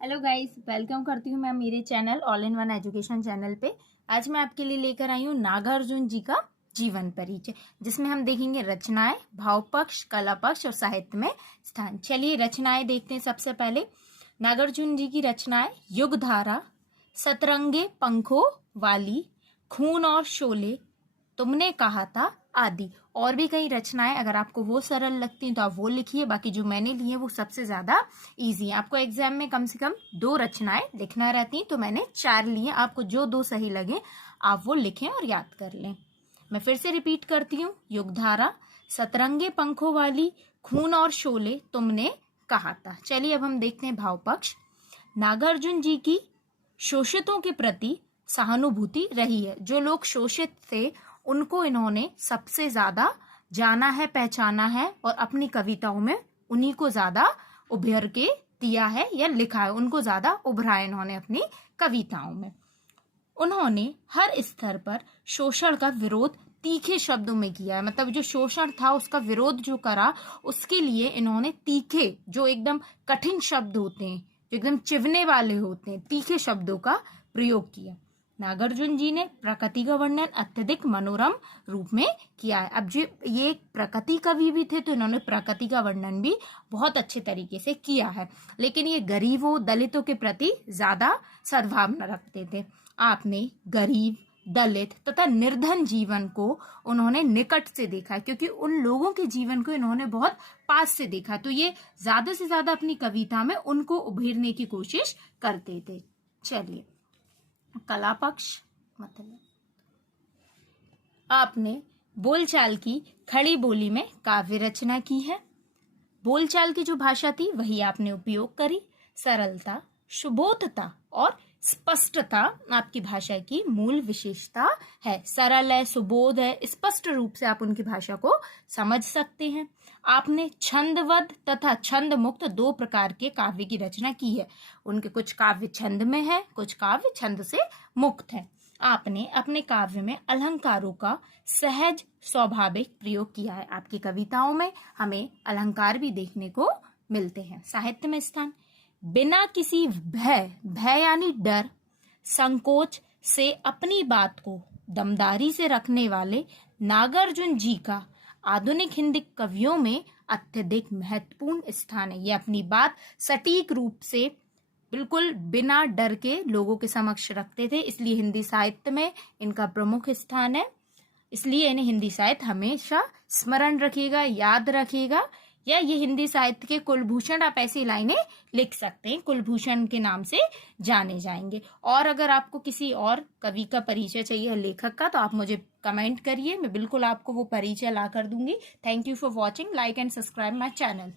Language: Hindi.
हेलो गाइस, वेलकम करती हूँ मैं मेरे channel all in one education channel पे। आज मैं आपके लिए लेकर आई हूँ नागार्जुन जी का जीवन परिचय, जिसमें हम देखेंगे रचनाएं, भाव पक्ष, कला पक्ष और साहित्य में स्थान। चलिए रचनाएं देखते हैं। सबसे पहले नागार्जुन जी की रचनाएं: युगधारा, सतरंगे पंखों वाली, खून और शोले, तुमने कहा था आदि। और भी कई रचनाएं, अगर आपको वो सरल लगती हैं तो आप वो लिखिए। बाकी जो मैंने ली है वो सबसे ज्यादा इजी है। आपको एग्जाम में कम से कम 2 रचनाएं लिखना रहती हैं, तो मैंने 4 ली हैं। आपको जो 2 सही लगे आप वो लिखें और याद कर लें। मैं फिर से रिपीट करती हूँ: युगधारा, सतरंगे पंखों वाली, खून और शोले, तुमने कहा था। चलिए अब हम देखते हैं भाव पक्ष। नागार्जुन जी की शोषितों के प्रति सहानुभूति रही है। जो लोग शोषित थे उनको इन्होंने सबसे ज्यादा जाना है, पहचाना है और अपनी कविताओं में उन्हीं को ज्यादा उभर के दिया है या लिखा है। उनको ज्यादा उभरा इन्होंने अपनी कविताओं में। उन्होंने हर स्तर पर शोषण का विरोध तीखे शब्दों में किया है। मतलब जो शोषण था उसका विरोध जो करा, उसके लिए इन्होंने तीखे, जो एकदम कठिन शब्द होते हैं, जो एकदम चिवने वाले होते हैं, तीखे शब्दों का प्रयोग किया। नागार्जुन जी ने प्रकृति का वर्णन अत्यधिक मनोरम रूप में किया है। अब जो ये प्रकृति कवि भी थे तो इन्होंने प्रकृति का वर्णन भी बहुत अच्छे तरीके से किया है। लेकिन ये गरीबों, दलितों के प्रति ज्यादा सद्भावना रखते थे। आपने गरीब, दलित तथा निर्धन जीवन को उन्होंने निकट से देखा है, क्योंकि उन लोगों के जीवन को इन्होंने बहुत पास से देखा। तो ये ज्यादा से ज्यादा अपनी कविता में उनको उभेरने की कोशिश करते थे। चलिए कला पक्ष। मतलब आपने बोलचाल की खड़ी बोली में काव्य रचना की है। बोलचाल की जो भाषा थी वही आपने उपयोग करी। सरलता, सुबोधता और स्पष्टता आपकी भाषा की मूल विशेषता है। सरल है, सुबोध है, स्पष्ट रूप से आप उनकी भाषा को समझ सकते हैं। आपने छंदबद्ध तथा छंद मुक्त 2 प्रकार के काव्य की रचना की है। उनके कुछ काव्य छंद में है, कुछ काव्य छंद से मुक्त है। आपने अपने काव्य में अलंकारों का सहज स्वाभाविक प्रयोग किया है। आपकी कविताओं में हमें अलंकार भी देखने को मिलते हैं। साहित्य में स्थान: बिना किसी भय यानी डर, संकोच से अपनी बात को दमदारी से रखने वाले नागार्जुन जी का आधुनिक हिंदी कवियों में अत्यधिक महत्वपूर्ण स्थान है। ये अपनी बात सटीक रूप से बिल्कुल बिना डर के लोगों के समक्ष रखते थे, इसलिए हिंदी साहित्य में इनका प्रमुख स्थान है। इसलिए इन्हें हिंदी साहित्य हमेशा स्मरण रखिएगा, याद रखिएगा, या ये हिंदी साहित्य के कुलभूषण, आप ऐसी लाइनें लिख सकते हैं, कुलभूषण के नाम से जाने जाएंगे। और अगर आपको किसी और कवि का परिचय चाहिए, लेखक का, तो आप मुझे कमेंट करिए, मैं बिल्कुल आपको वो परिचय ला कर दूंगी। Thank you for watching. Like and subscribe my channel.